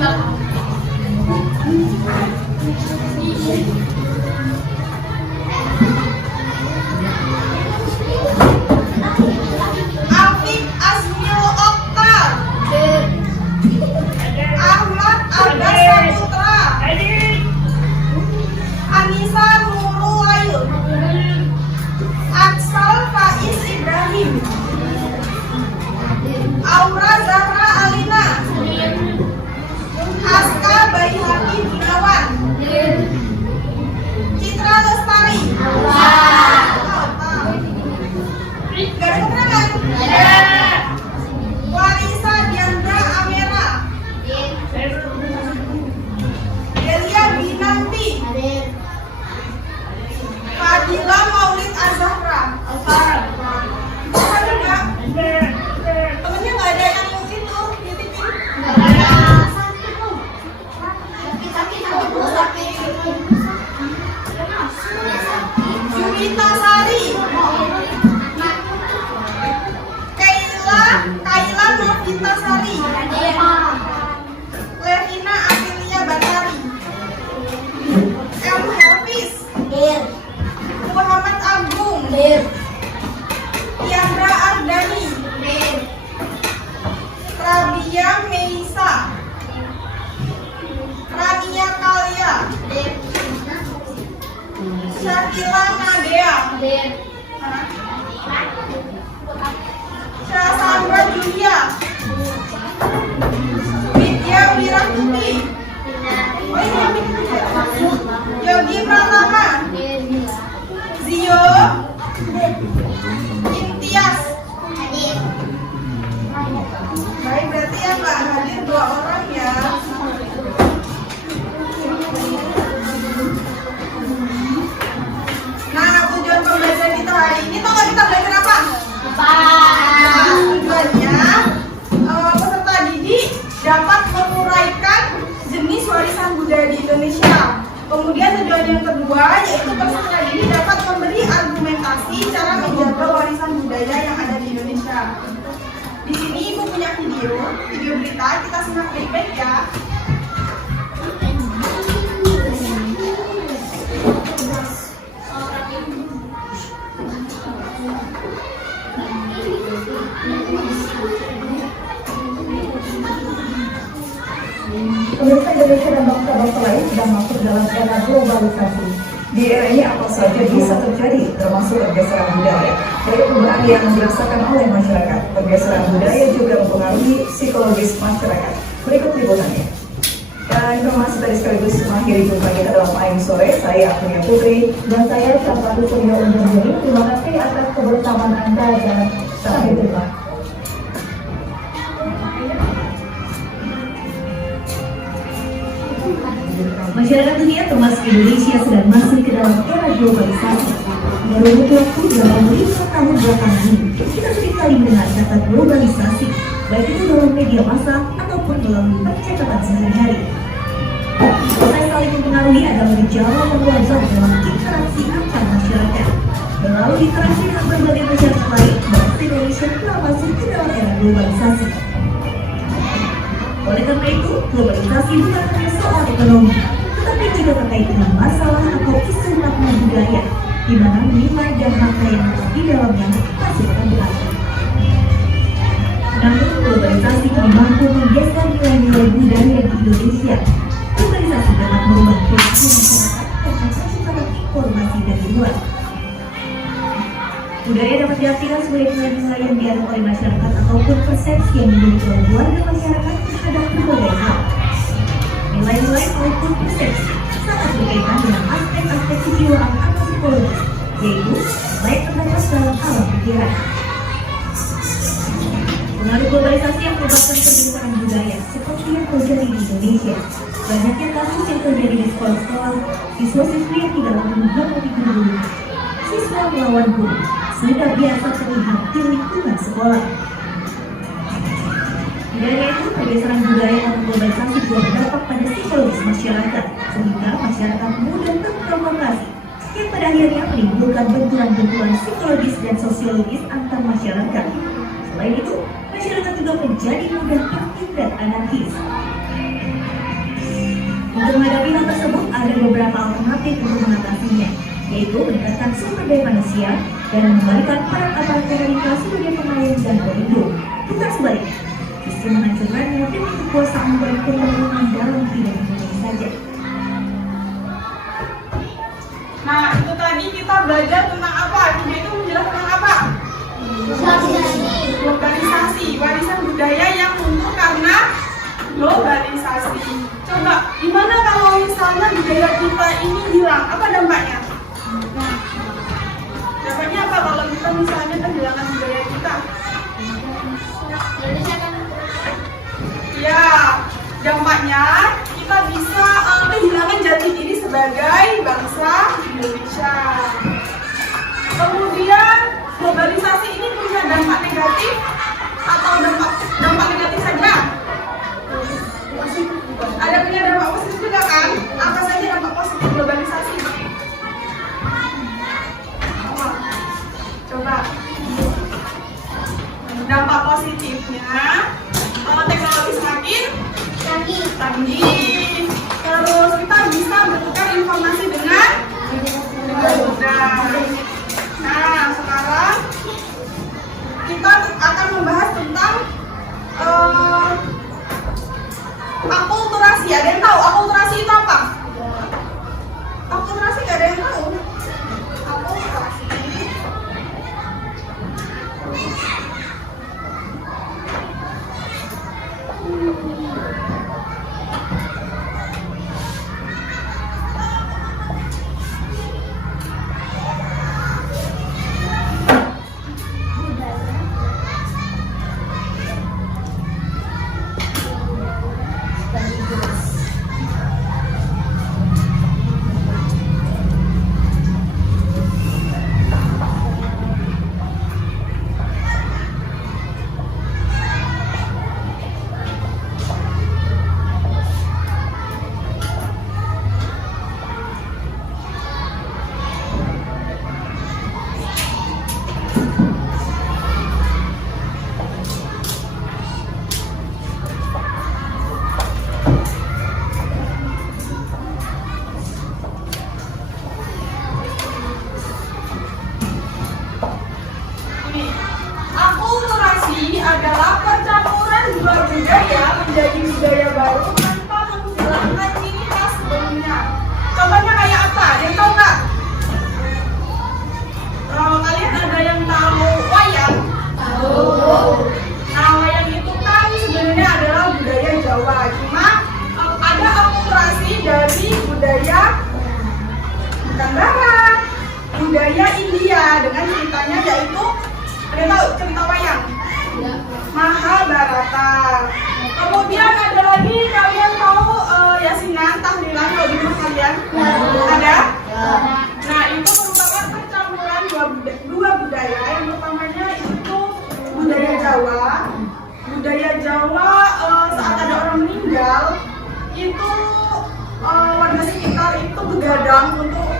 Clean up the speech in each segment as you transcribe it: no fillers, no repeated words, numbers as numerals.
Afif Asmil Oktar, Ahmad Abbas Saputra, Anissa Nurul Ayu, Aksal Faiz Ibrahim, Aura Zahra Alina, Aska Baihaqi Gunawan, Citra Lestari. Garis keterangan. Warisa Diandra Amera, Delia Binanti, Fadila Maulid Azahra. Bukan juga. Temennya nggak ada yang itu nitipin. Yumita Sari, Kaila Novita Sari, Levina Amelia Batari, M. Hafiz, Muhammad Agung, Tiandra Ardani, Rabia Meisa, Rania Kalia, Syakila Nadea, Syasandra Julia, Widya Wirakuti, Yogi Pratama, Zio, Imtiaz. Baik, berarti yang nggak hadir 2 orang ya. Nah, tujuan pembelajaran kita hari ini tuh kita belajar apa? Tujuannya peserta didik dapat menguraikan jenis warisan budaya di Indonesia. Kemudian tujuan yang kedua yaitu peserta didik dapat memberi argumentasi cara menjaga warisan budaya yang ada di Indonesia. Di sini Ibu punya video berita, kita simak baik-baik ya. Pemirsa Indonesia dan bangsa-bangsa lain sedang masuk dalam era globalisasi. Di era ini apa saja bisa terjadi, termasuk pergeseran budaya. Dari perubahan yang dirasakan oleh masyarakat, pergeseran budaya juga mempengaruhi psikologis masyarakat. Berikut liputannya. Dan informasi tadi sekaligus mengakhiri jumpa kita dalam Ayam Sore. Saya Aprilia Putri dan saya Syafati Suryo undur diri. Terima kasih atas kebersamaan Anda dan sampai jumpa. Masyarakat dunia termasuk Indonesia sedang masuk ke dalam era globalisasi. Dalam waktu dalam 5 tahun belakangan ini, kita seringkali mendengar kata globalisasi, baik itu dalam media massa ataupun melalui percakapan sehari-hari. Proses saling mempengaruhi adalah gejala yang wajar dalam interaksi antar masyarakat. Melalui interaksi dengan berbagai masyarakat lain, bangsa Indonesia telah masuk ke dalam era globalisasi. Oleh karena itu, globalisasi bukan hanya soal ekonomi, tetapi juga terkait dengan masalah atau isu makna budaya, di mana nilai dan makna yang ada di dalamnya masih akan berlaku. Namun, globalisasi kini mampu menggeser nilai-nilai budaya di Indonesia. Globalisasi dapat merubah perilaku masyarakat karena pertukaran informasi dari luar. Budaya dapat diartikan sebagai nilai-nilai yang dianut oleh masyarakat ataupun persepsi yang dimiliki oleh warga masyarakat terhadap berbagai hal. Nilai-nilai maupun persepsi sangat berkaitan dengan aspek-aspek kejiwaan atau psikologis, yaitu baik terdapat dalam alam pikiran. Pengaruh globalisasi yang menyebabkan perbedaan budaya seperti yang terjadi di Indonesia. Banyaknya kasus yang terjadi di sekolah-sekolah, siswa-siswi yang tidak lagi menghormati guru, siswa melawan guru, sudah biasa terlihat di lingkungan sekolah. Tidak hanya itu, pergeseran budaya atau globalisasi juga berdampak pada psikologis masyarakat, sehingga masyarakat mudah terprovokasi, yang pada akhirnya menimbulkan benturan-benturan psikologis dan sosiologis antar masyarakat. Selain itu, masyarakat juga menjadi mudah bertindak anarkis. Saat menghadapi hal tersebut, ada beberapa alternatif untuk mengatasinya, yaitu meningkatkan sumber daya manusia dan mengembalikan peran aparat pemerintah sebagai pengayom dan pelindung. Bukan sebaliknya, justru menghancurkannya dengan kekuasaan dan kewenangan dalam tidak memilih saja. Nah, itu tadi kita belajar tentang apa? Video itu menjelaskan tentang apa? Globalisasi, warisan budaya yang luntur karena globalisasi. Coba, gimana kalau misalnya budaya kita ini hilang? Apa dampaknya? Dampaknya apa kalau kita misalnya kehilangan budaya kita? Ya, dampaknya kita bisa kehilangan jati diri sebagai bangsa Indonesia. Kemudian globalisasi ini punya dampak negatif atau dampak negatif saja? Ada punya dampak positif juga kan? Apa saja dampak positif globalisasi? Coba. Dampak positifnya, teknologi semakin canggih. Terus kita bisa bertukar informasi dengan mudah. Nah, sekarang kita akan membahas tentang akulturasi. Ada yang tahu akulturasi itu apa? Akulturasi nggak ada yang tahu? Akulturasi. Akulturasi adalah percampuran dua budaya menjadi budaya baru tanpa menghilangkan ciri khas sebelumnya. Contohnya kayak apa? Ada yang tahu nggak? Kalian ada yang tahu wayang? Tahu. Nah, wayang itu kan sebenarnya adalah budaya Jawa. Cuma ada akulturasi dari budaya bukan Barat, budaya India dengan ceritanya yaitu ada tahu cerita wayang? Mahabharata. Kemudian ada lagi kalian tahu yasinan, tahlilan kalau di rumah kalian? Ada? Nah, itu merupakan percampuran dua budaya. Yang pertamanya itu budaya Jawa. Budaya Jawa saat ada orang meninggal itu warga sekitar itu begadang untuk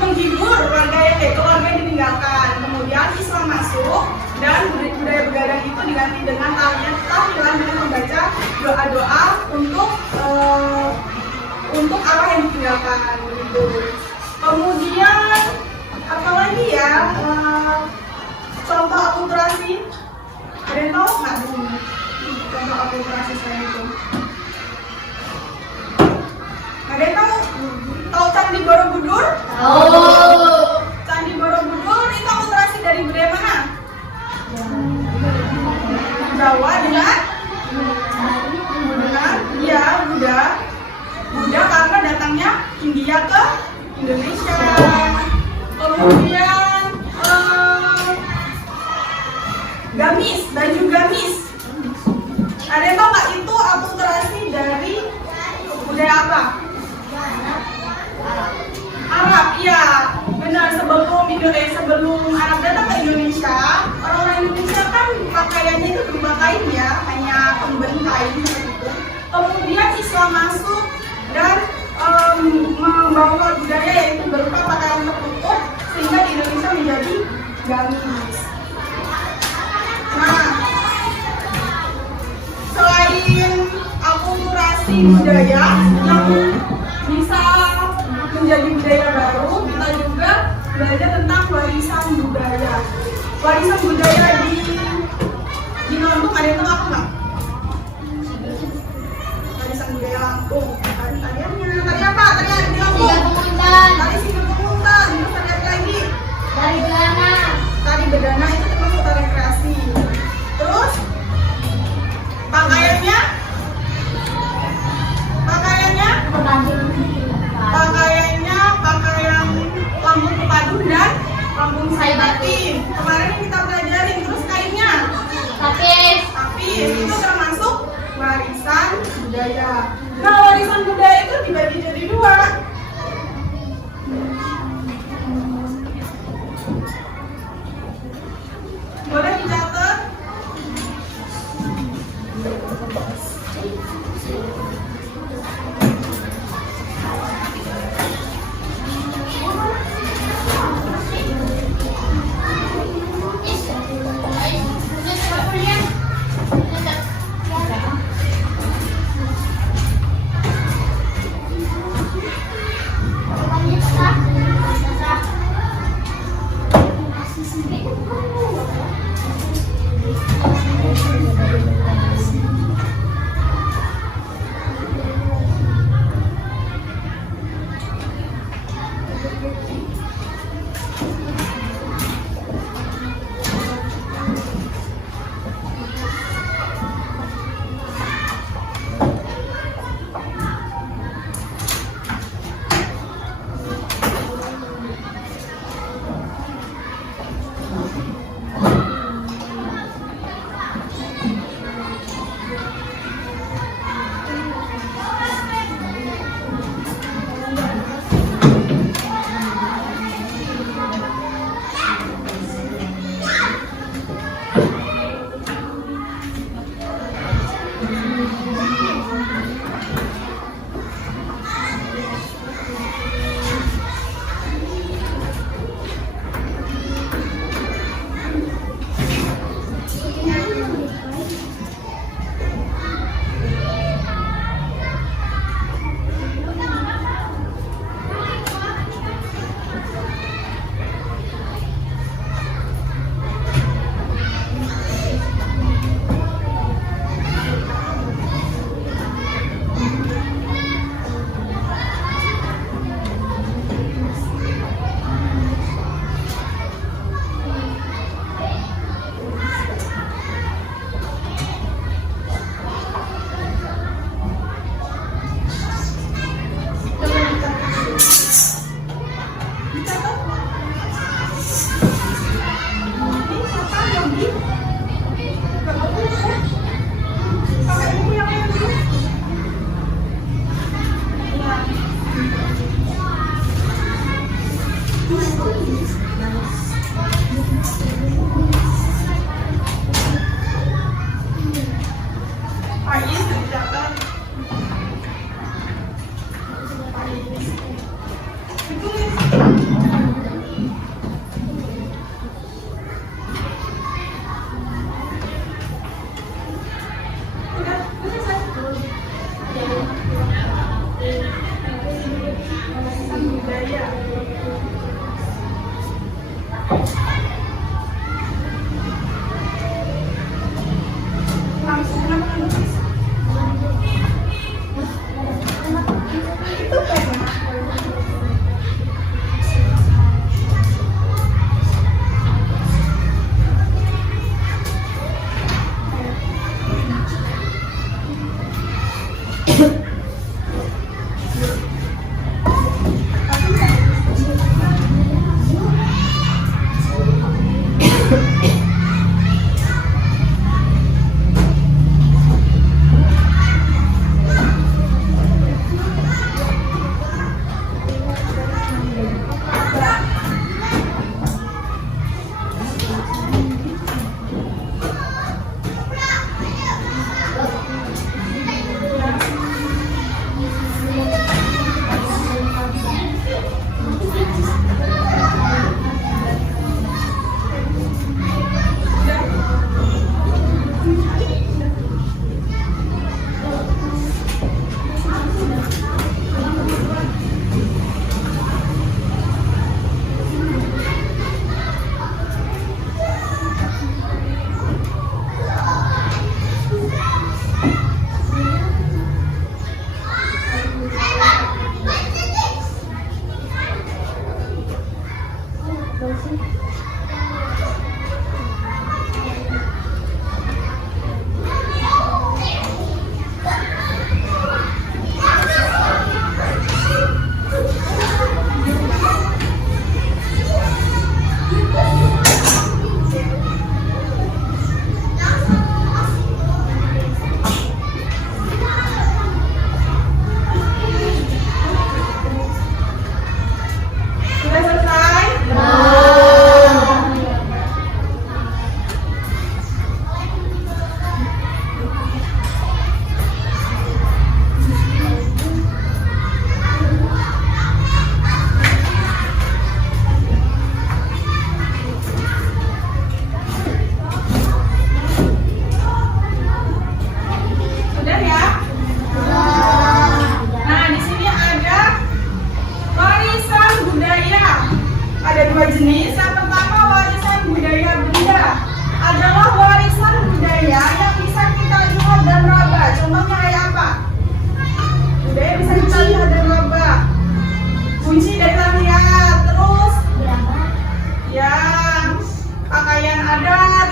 menghibur keluarga yang ditinggalkan. Kemudian Islam masuk dan budaya begadang itu diganti dengan tahlilan dengan membaca doa-doa untuk arwah yang ditinggalkan gitu. Kemudian apa lagi ya? Contoh akulturasi. Ada yang tahu nggak contoh akulturasi saya itu? Ada yang tahu? Tahu Candi Borobudur? Candi Borobudur itu akulturasi dari budaya mana? Jawa dengan Buddha karena datangnya India ke Indonesia. Kemudian gamis, baju gamis. Ada yang tahu nggak itu akulturasi dari budaya apa? Arab, ya benar. Sebelum Arab datang ke Indonesia, orang-orang Indonesia kan pakaiannya itu berupa kain ya, hanya kemben kain seperti itu. Kemudian Islam masuk dan membawa budaya yaitu berupa pakaian tertutup sehingga di Indonesia menjadi gamis. budaya yang bisa menjadi budaya baru. Kita juga belajar tentang warisan budaya. Warisan budaya di Lampung ada yang tahu apa nggak? Warisan budaya Lampung. Tariannya, tari apa? Tarian di Lampung. Tari Singkat Pemuntan. Terus tari apa lagi? Tari Bedana. Tari bedana itu termasuk tari rekreasi. Terus pakaiannya pakaian Lampung Pepadun dan Lampung Saibati. Kemarin kita pelajarin. Terus kainnya Tapis. itu termasuk warisan budaya. Nah, warisan budaya itu dibagi jadi dua. Boleh dicatat?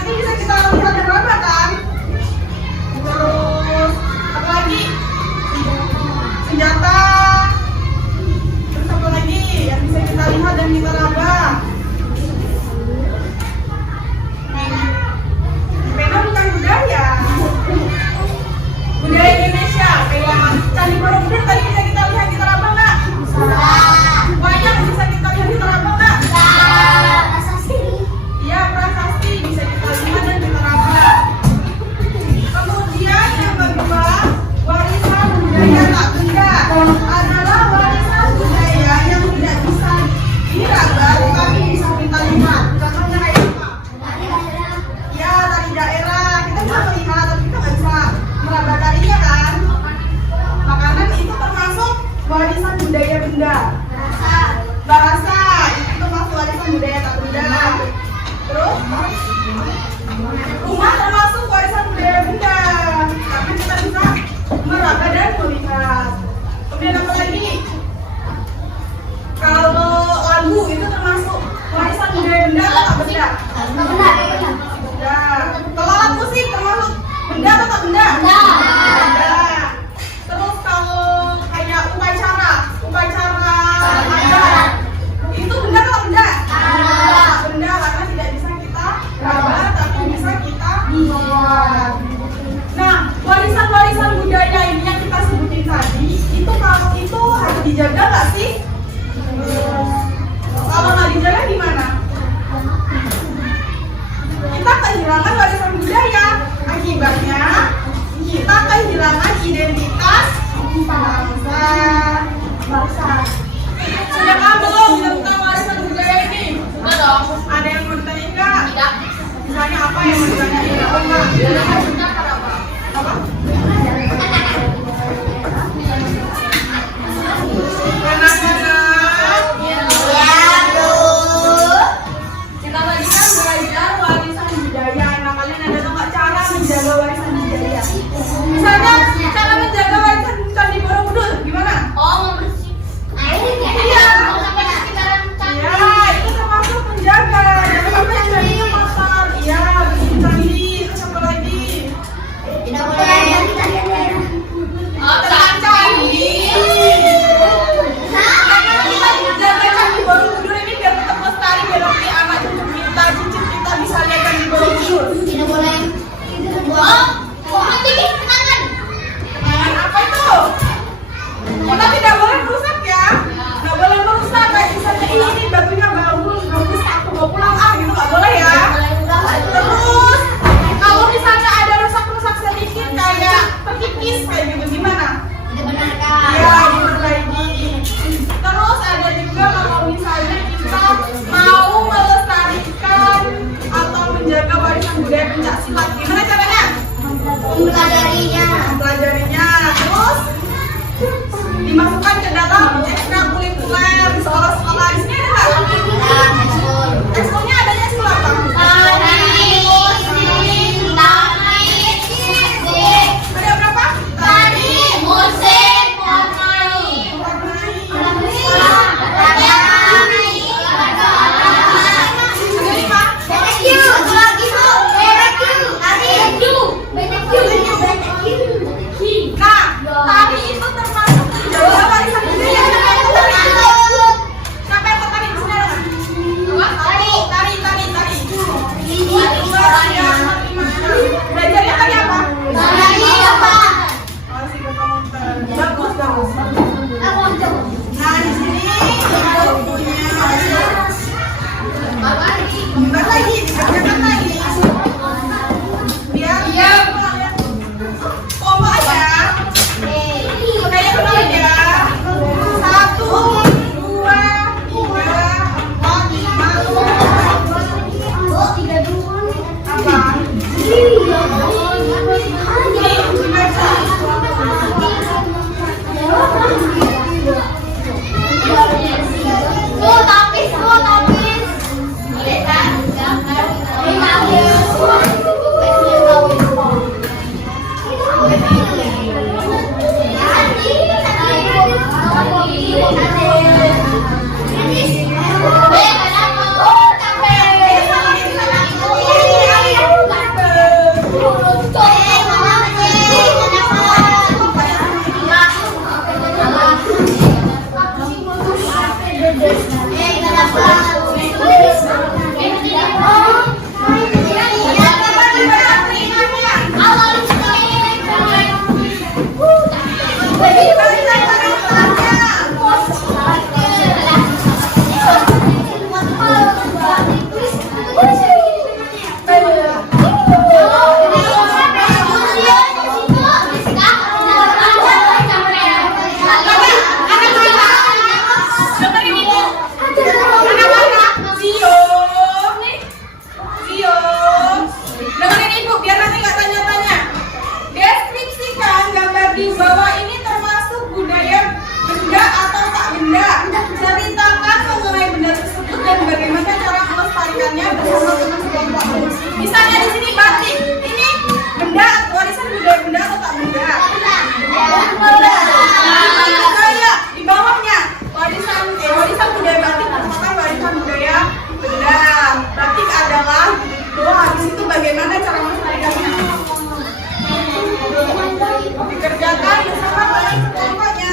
ini bisa kita lihat dan raba kan? Terus apa lagi? Senjata. Terus apa lagi yang bisa kita lihat dan kita raba? Pena bukan budaya. Budaya Indonesia kayak Candi Borobudur tadi bisa kita lihat, kita raba nggak? Banyak bisa kita lihat, kita raba nggak? Iya, prasasti bisa kita lihat dan kita raba. Kemudian yang kedua, warisan budaya tak benda adalah warisan budaya yang tidak bisa diraba tetapi bisa kita lihat. Contohnya kayak apa? Ya, tari daerah. Kita bisa melihat tapi kita nggak bisa meraba tarinya kan? Makanan itu termasuk warisan budaya benda. Bahasa itu termasuk warisan budaya tak benda. Terus rumah termasuk warisan budaya benda, tapi kita bisa meraba dan melihat. Kemudian apa lagi? Kalau lagu itu termasuk warisan budaya benda atau tak benda? Benda. Kalau alat musik termasuk benda atau tak benda? Benda. Terus kalau kayak upacara adat, itu benda atau benda? Benda karena tidak bisa kita raba tapi bisa kita lihat. Nah, warisan-warisan budaya ini yang kita sebutin tadi, itu kalau itu harus dijaga nggak sih? Kalau nggak dijaga gimana? Kita kehilangan warisan budaya. Akibatnya kita kehilangan identitas bangsa. Sudah belum tentang warisan budaya ini? Udah dong. Ada yang mau ditanya nggak? Tidak. Misalnya apa yang mau ditanya? Oh, enggak. Apa? Kita tadi kan belajar warisan budaya. Nah, kalian ada nggak cara menjaga warisan budaya? Misalnya cara menjaga warisan Candi Borobudur gimana? Oh, membersih. Iya. Ya, itu termasuk menjaga. Jangan sampai candinya kotor. Iya, bersihin candi. Terus apa lagi? Tidak boleh. Oh, candi. Karena kita menjaga Candi Borobudur ini biar tetap lestari, biar nanti anak cucu kita, cicit kita bisa lihat Candi Borobudur. Tidak boleh. Oh, pohon bikin kenangan. Kenangan apa itu? Kita tidak boleh merusak ya. Nggak boleh merusak. Kayak misalnya ini batunya bagus, aku mau pulang gitu nggak boleh ya. Terus kalau misalnya ada rusak-rusak sedikit kayak terkikis kayak gitu gimana? Dibenarkan. Ya, diperbaiki. Terus ada juga kalau misalnya kita mau melestarikan atau menjaga warisan budaya pencaksilat, gimana caranya? Mempelajarinya. Terus dimasukkan ke dalam ekstrakurikuler di sekolah-sekolah. Di sini ada nggak? Ekskulnya adanya sekolah apa? Ada berapa? Nah, tadi itu termasuk menjaga warisan budaya. Dengerin ibu biar nanti nggak tanya-tanya. Deskripsikan gambar di bawah ini termasuk budaya benda atau tak benda. Ceritakan mengenai benda tersebut dan bagaimana cara melestarikannya bersama teman sekelompok. Misalnya di sini batik, ini benda warisan budaya benda atau tak benda? Benda. Saya di bawahnya warisan budaya batik merupakan warisan budaya benda. Batik adalah habis itu bagaimana cara melestarikannya? Dikerjakan bersama dengan kelompoknya.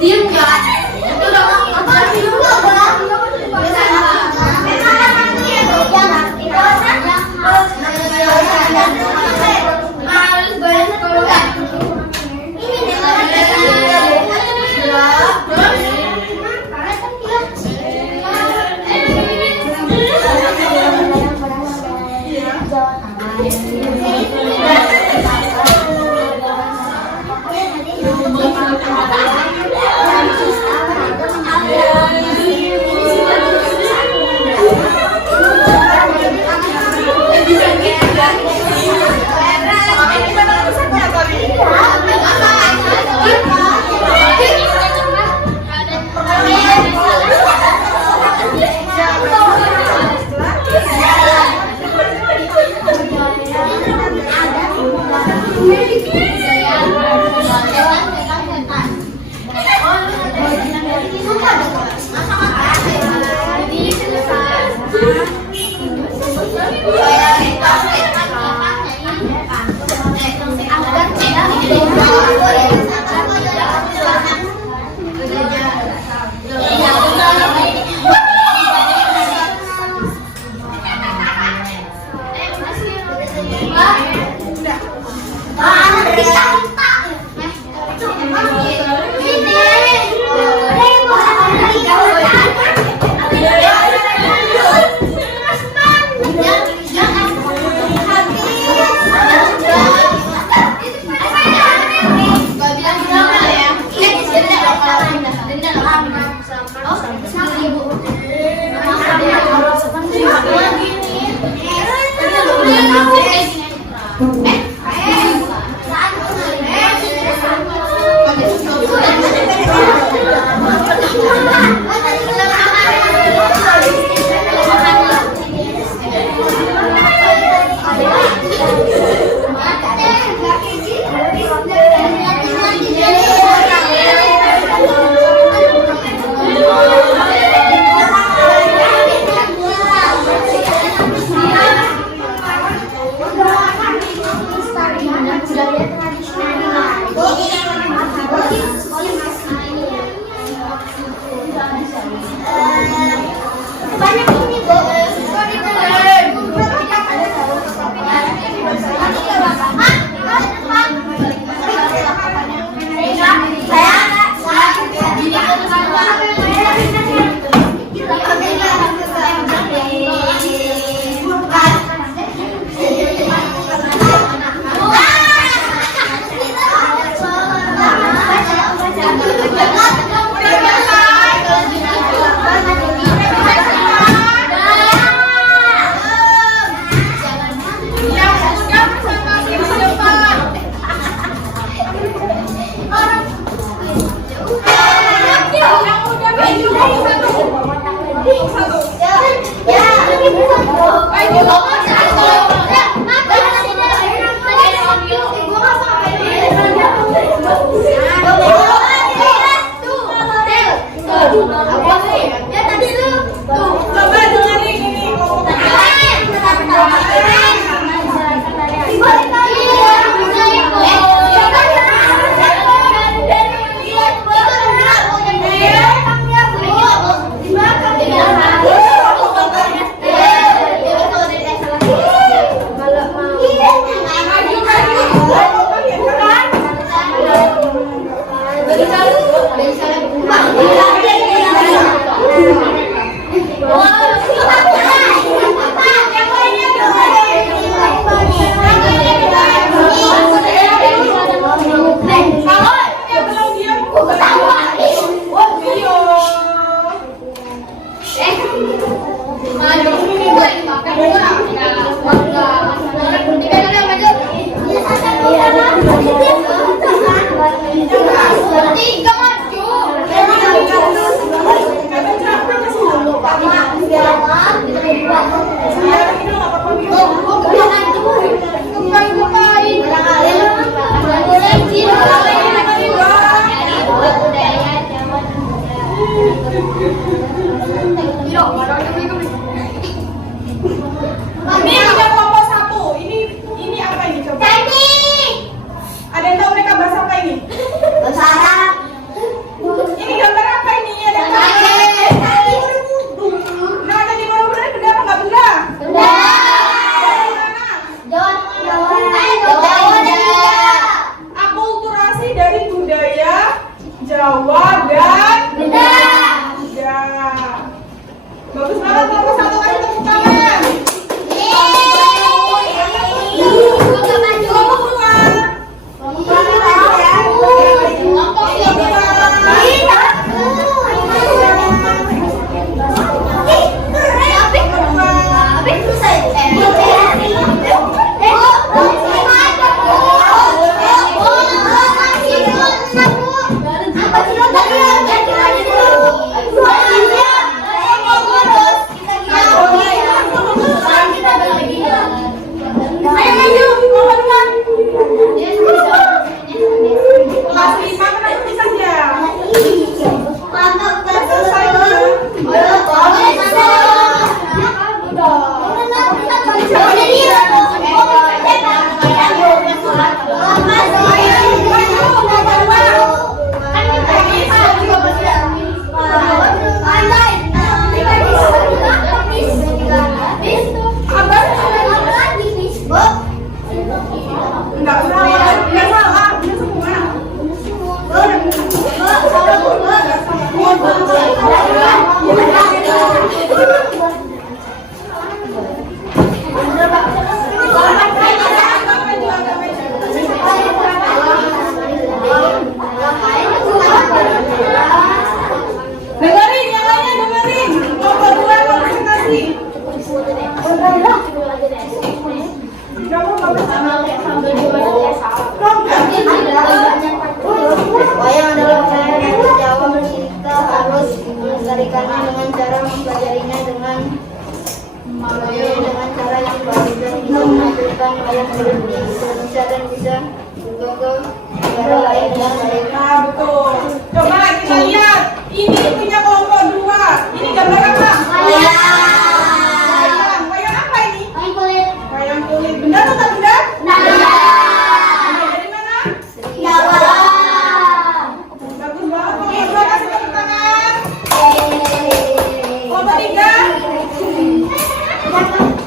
Diam gak? Itu dong. Apa diam Ya, ini nggak apa-apa gitu. Ini ada kelompok satu. Ini apa ini coba? Ada yang tahu mereka bahasa apa ini? Ini gambar apa ini? Ada yang tahu? Nah, ada di mana benar? Benar apa nggak benar? Akulturasi dari budaya Jawa dan Bunda. Bagus banget kelompok satu, kasih tepuk tangan. Kelompok dua. Kelas 5 kenapa bisa aja? Enggak salah, dia semua. Dengerin, yang lainnya dengerin. Kelompok dua konsentrasi. Wayang adalah budaya Jawa. Kita harus melestarikannya dengan cara mempelajarinya dengan cara yang baik dan bisa menampilkan wayang kulit di Indonesia dan bisa juga ke negara lain yang lain. Nah, betul. Coba kita lihat. Ini punya kelompok dua. Ini gambar apa? Wayang. Wayang apa ini? Wayang kulit. Benar atau tak benar? Dari mana? Bagus banget. Kelompok dua kasih tepuk tangan. Kelompok tiga.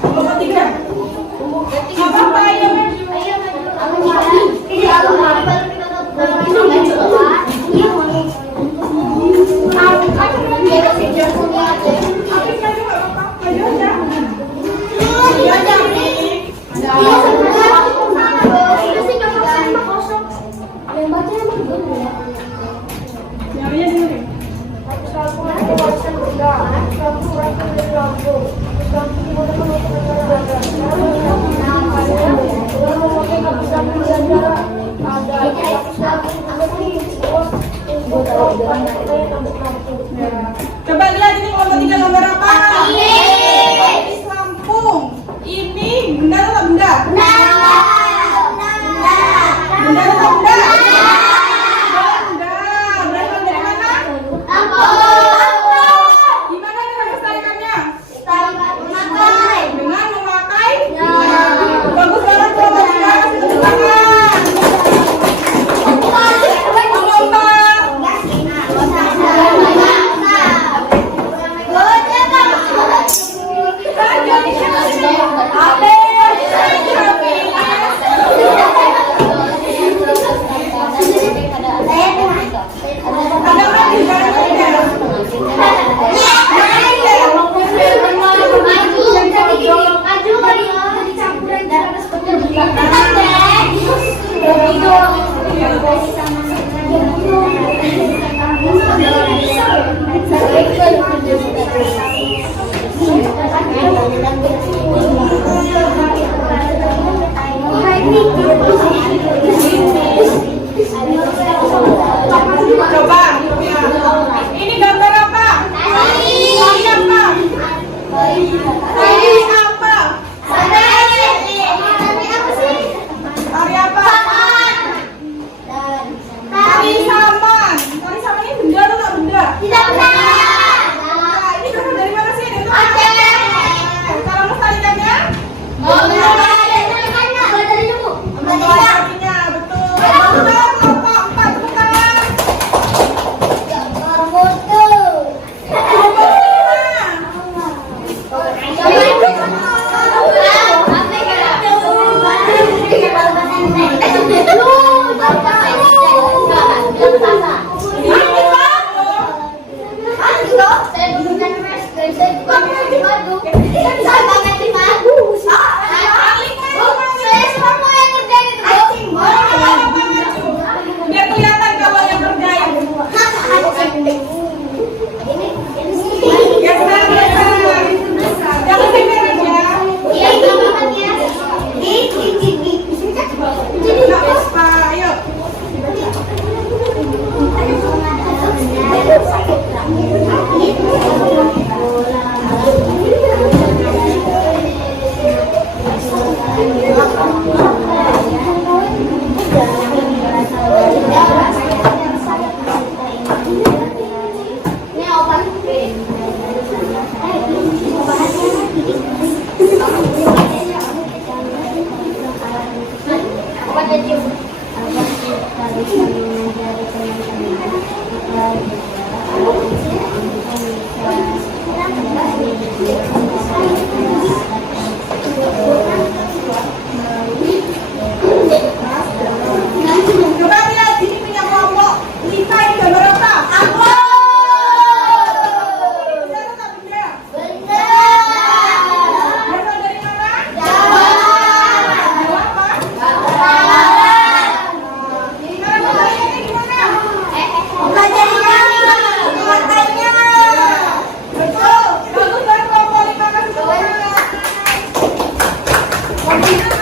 Kelompok tiga. Nggak apa-apa, ayo maju. Coba lihat ini kelompok tiga Baca.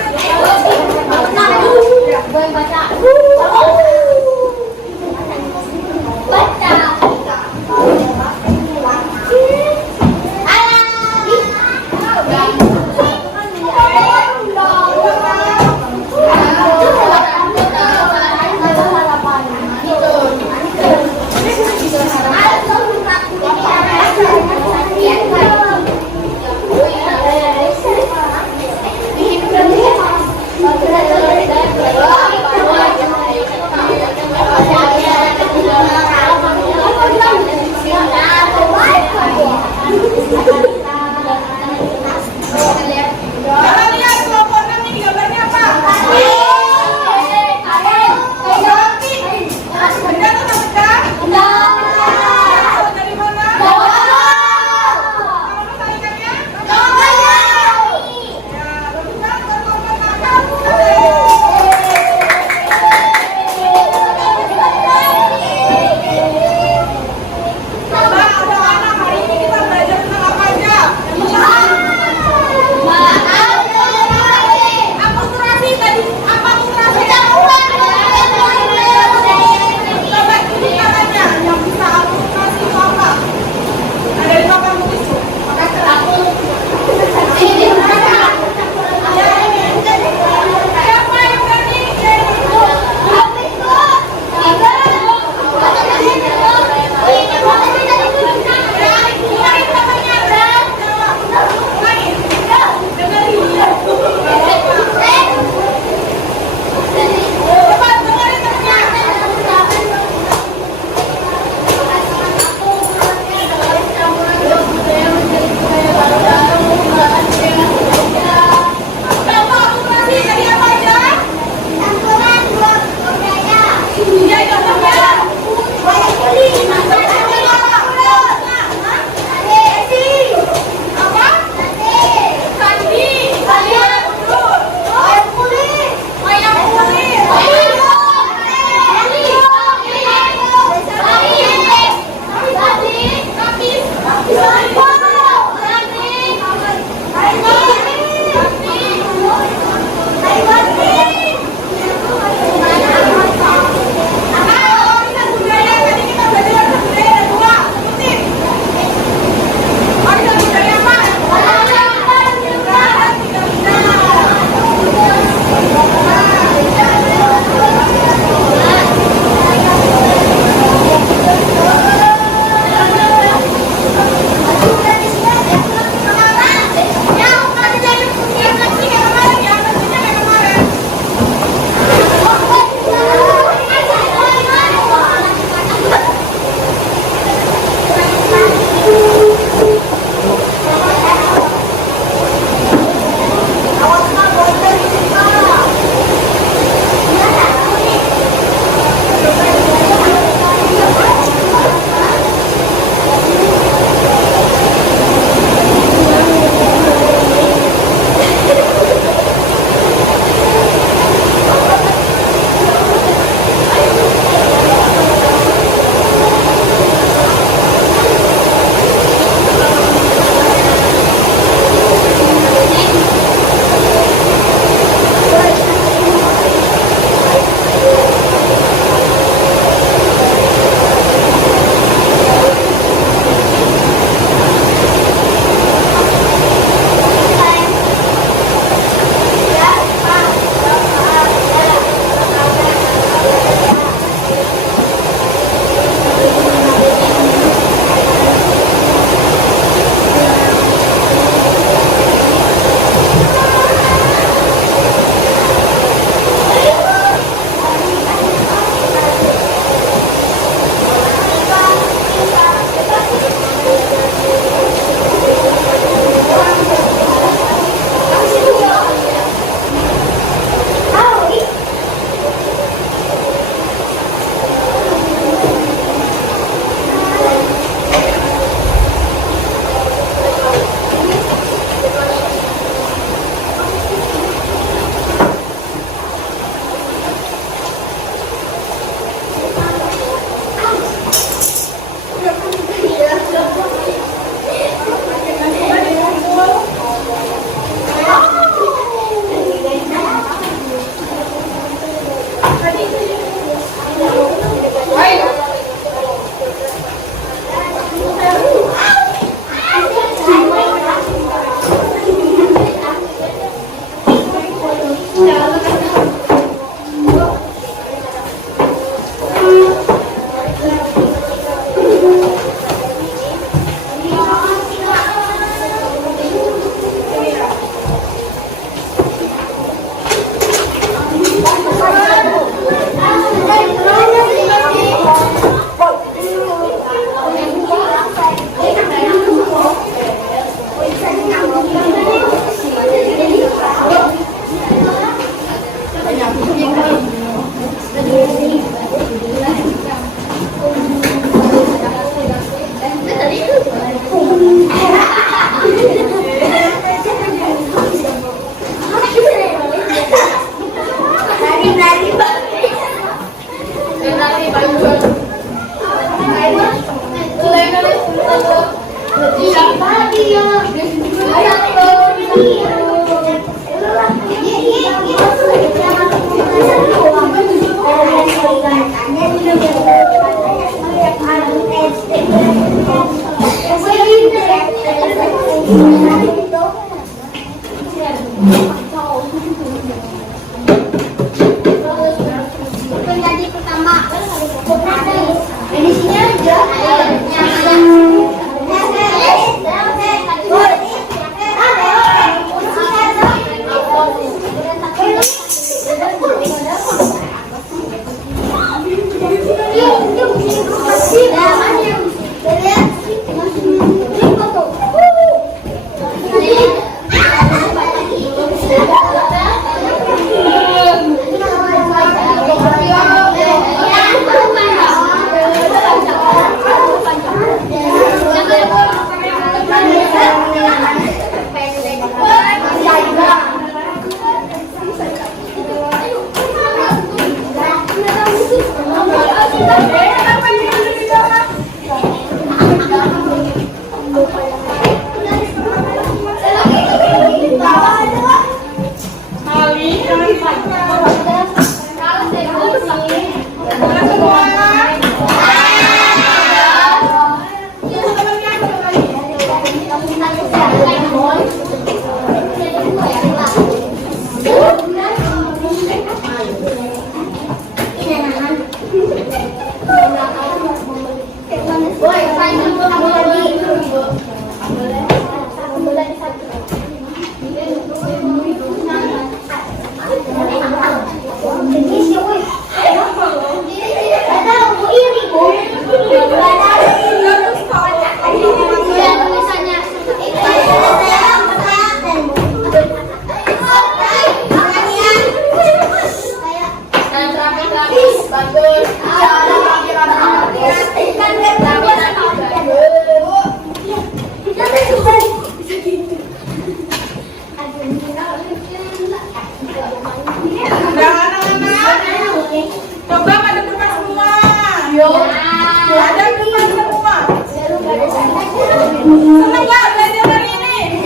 Senang nggak belajar hari ini?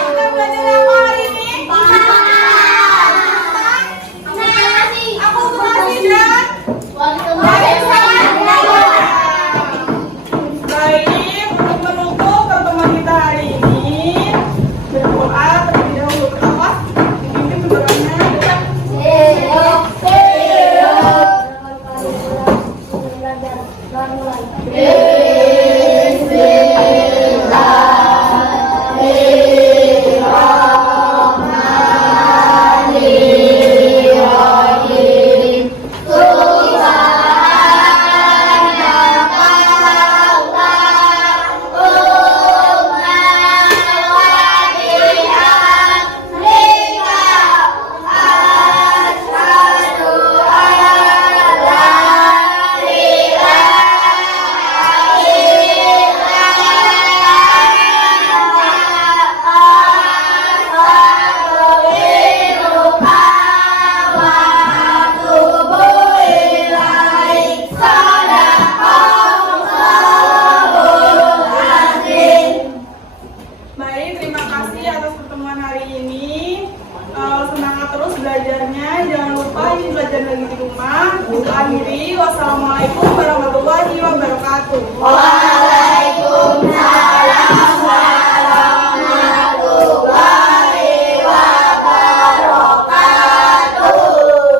Kita belajar apa hari ini? Akulturasi dan baik, untuk menutup pertemuan kita hari ini berdoa terlebih dahulu. Pertama, dipimpin berdoanya. Baik, terima kasih atas pertemuan hari ini. Semangat terus belajarnya. Jangan lupa ini belajar lagi di rumah. Untuk akhiri, wassalamualaikum warahmatullahi wabarakatuh. Waalaikumsalam.